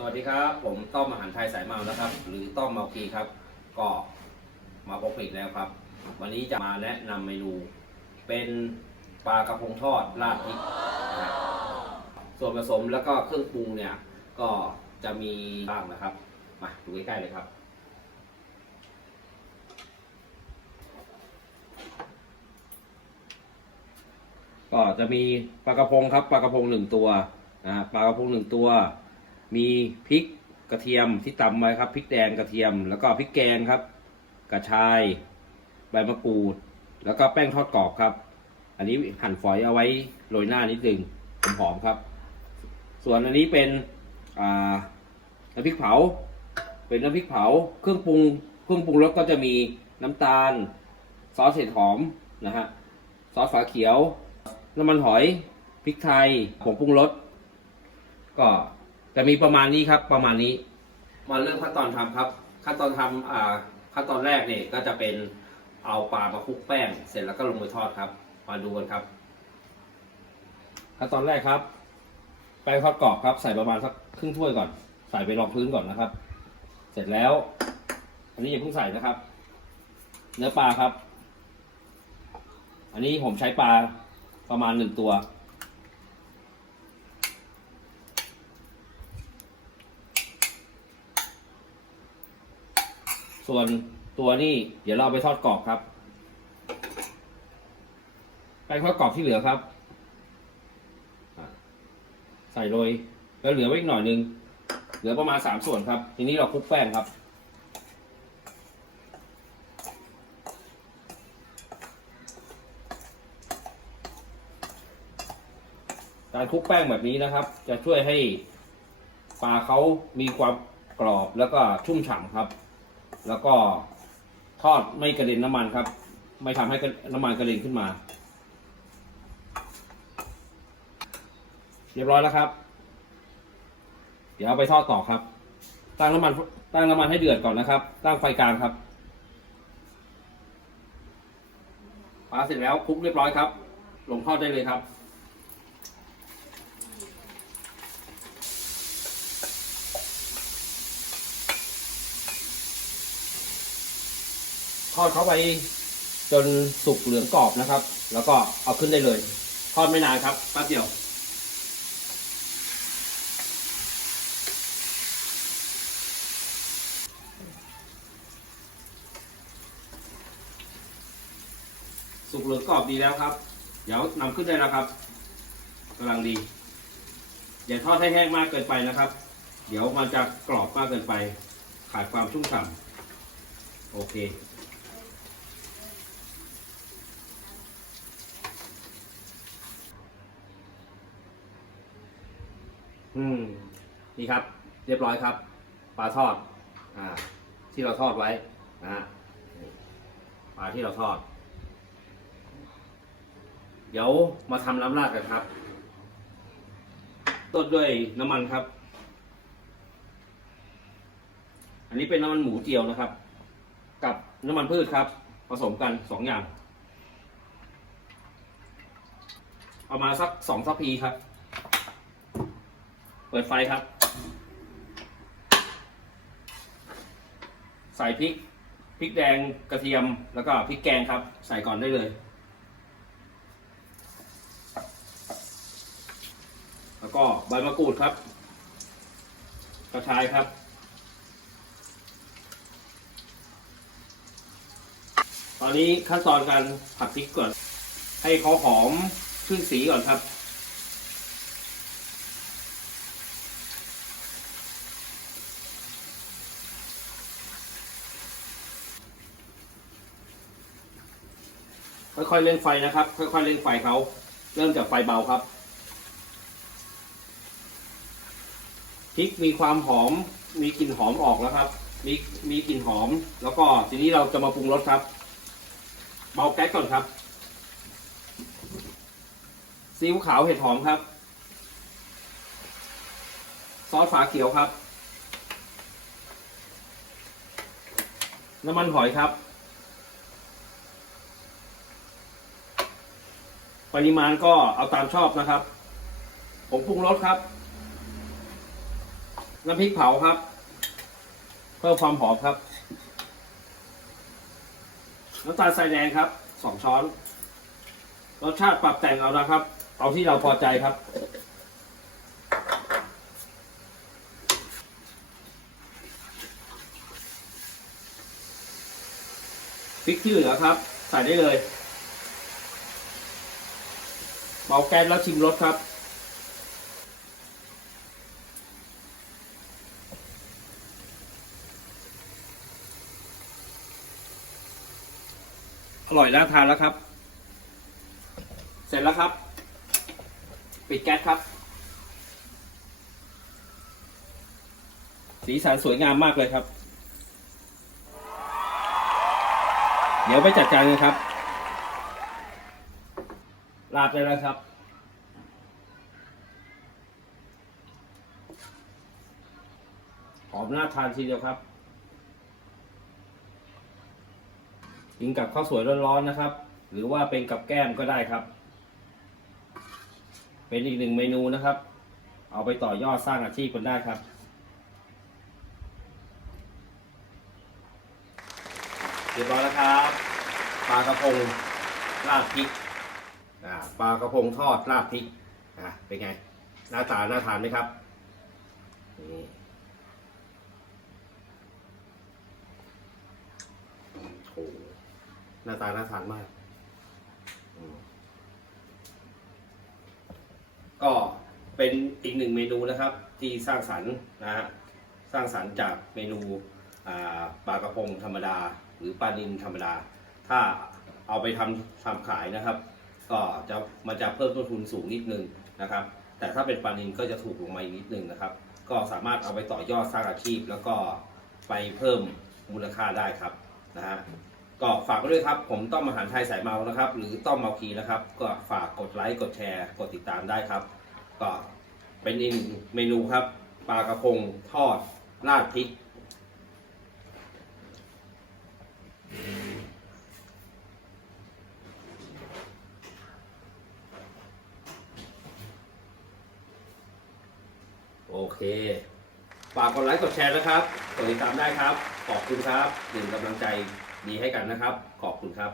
สวัสดีครับ ผมต้อมอาหารไทยสายเมานะครับ หรือต้อมเมาคีครับ ก็มาพบกันอีกแล้วครับ วันนี้จะมาแนะนำเมนู เป็นปลากระพงทอดราดพริกนะครับส่วนผสมแล้วก็เครื่องปรุงเนี่ย ก็จะมีบ้างนะครับ มาดูใกล้ๆเลยครับ ก็จะมีปลากระพงครับปลากระพงหนึ่งตัวนะปลากระพงหนึ่งตัว มีพริกกระเทียมที่ตำไว้ครับพริกแดงกระเทียม แล้วก็พริกแกงครับ กระชาย ใบมะกรูด แล้วก็แป้งทอดกรอบครับ อันนี้หั่นฝอยเอาไว้โรยหน้านิดนึงหอมๆครับ ส่วนอันนี้เป็นน้ำพริกเผา เป็นน้ำพริกเผา เครื่องปรุง เครื่องปรุงรสก็จะมีน้ำตาล ซอสเห็ดหอมนะฮะ ซอสฝาเขียว น้ำมันหอย พริกไทย ผงปรุงรส ก็ จะมีประมาณนี้ครับประมาณนี้ มาเริ่มขั้นตอนทำครับ ขั้นตอนทำอ่าขั้นตอนแรกเนี่ยก็จะเป็นเอาปลามาคลุกแป้ง เสร็จแล้วก็ลงไปทอดครับ มาดูกันครับ ขั้นตอนแรกครับ แป้งทอดกรอบครับ ใส่ประมาณสักครึ่งถ้วยก่อน ใส่ไปรองพื้นก่อนนะครับ เสร็จแล้ว อันนี้อย่าเพิ่งใส่นะครับ เนื้อปลาครับ อันนี้ผมใช้ปลาประมาณหนึ่งตัว ส่วนตัวนี่เดี๋ยวเราเอาไปทอดกรอบครับแป้งทอดกรอบที่เหลือครับใส่โรยแล้วเหลือไว้อีกหน่อยนึงเหลือประมาณสามส่วนครับ ทีนี้เราคลุกแป้งครับ การคลุกแป้งแบบนี้นะครับ จะช่วยให้ปลาเขามีความกรอบแล้วก็ชุ่มฉ่ำครับ แล้วก็ทอดไม่กระเด็นน้ำมันครับ ไม่ทำให้น้ำมันกระเด็นขึ้นมา เรียบร้อยแล้วครับ เดี๋ยวเอาไปทอดต่อครับ ตั้งน้ำมันตั้งน้ำมันให้เดือดก่อนนะครับ ตั้งไฟกลางครับปลาเสร็จแล้วคลุกเรียบร้อยครับ ลงทอดได้เลยครับ ทอดเข้าไปจนสุกเหลืองกรอบนะครับ แล้วก็เอาขึ้นได้เลย ทอดไม่นานครับแป๊บเดียว สุกเหลืองกรอบดีแล้วครับ เดี๋ยวนำขึ้นได้แล้วครับกำลังดี อย่าทอดให้แห้งมากเกินไปนะครับ เดี๋ยวมันจะกรอบมากเกินไป ขาดความชุ่มฉ่ำโอเค อืมนี่ครับ เรียบร้อยครับ ปลาทอด อ่า ที่เราทอดไว้นะฮะปลาที่เราทอด เดี๋ยวมาทำน้ำราดกันครับ ต้นด้วยน้ำมันครับ อันนี้เป็นน้ำมันหมูเจียวนะครับ กับน้ำมันพืชครับ ผสมกันสองอย่างประมาณสักสองทัพพีครับ เปิดไฟครับ ใส่พริกพริกแดงกระเทียมแล้วก็พริกแกงครับ ใส่ก่อนได้เลย แล้วก็ใบมะกรูดครับ กระชายครับ ตอนนี้ขั้นตอนการผัดพริกก่อน ให้เขาหอมขึ้นสีก่อนครับ ค่อยๆเร่งไฟนะครับ ค่อยๆเร่งไฟเขาเริ่มจากไฟเบาครับพริกมีความหอม มีกลิ่นหอมออกแล้วครับ มีมีกลิ่นหอม แล้วก็ทีนี้เราจะมาปรุงรสครับ เบาแก๊สก่อนครับซีอิ๊วขาวเห็ดหอมครับ ซอสฝาเขียวครับ น้ำมันหอยครับ ปริมาณก็เอาตามชอบนะครับ ผมปรุงรสครับ น้ำพริกเผาครับ เพิ่มความหอมครับ น้ำตาลทรายแดงครับ สองช้อน รสชาติปรับแต่งเอานะครับ เอาที่เราพอใจครับ พริกที่เหลือครับ ใส่ได้เลย เบาแก๊สแล้วชิมรสครับ อร่อยน่าทานแล้วครับ เสร็จแล้วครับ ปิดแก๊สครับ สีสันสวยงามมากเลยครับ เดี๋ยวไปจัดการกันครับ ลาไปแล้วครับหอมน่าทานทีเดียวครับกินกับข้าวสวยร้อนๆนะครับ หรือว่าเป็นกับแก้มก็ได้ครับ เป็นอีกหนึ่งเมนูนะครับ เอาไปต่อยอดสร้างอาชีพกันได้ครับเรียบร้อยแล้วครับปลากระพงราดพริก อ่าปลากระพงทอดราดพริกอ่าเป็นไงหน้าตาน่าทานไหมครับนี่โอ้หหน้าตาน่าทานมาก ก็เป็นอีกหนึ่งเมนูนะครับ ที่สร้างสรรค์นะฮะสร้างสรรค์จากเมนูปลากระพงธรรมดา หรือปลานิลธรรมดา ถ้าเอาไปทำทำขายนะครับ ก็จะมันจะเพิ่มต้นทุนสูงนิดนึงนะครับ แต่ถ้าเป็นปลานิลก็จะถูกลงมาอีกนิดนึงนะครับ ก็สามารถเอาไปต่อยอดสร้างอาชีพ แล้วก็ไปเพิ่มมูลค่าได้ครับนะฮะก็ฝากไว้ด้วยครับ ผมต้อมอาหารไทยสายเมานะครับ หรือต้อมเมาคีนะครับ ก็ฝากกดไลค์กดแชร์กดติดตามได้ครับ ก็เป็นอีกหนึ่งเมนูครับปลากระพงทอดราดพริก เค ฝากกดไลค์กดแชร์นะครับกดติดตามได้ครับ ขอบคุณครับหนึ่งกำลังใจดีให้กันนะครับ ขอบคุณครับ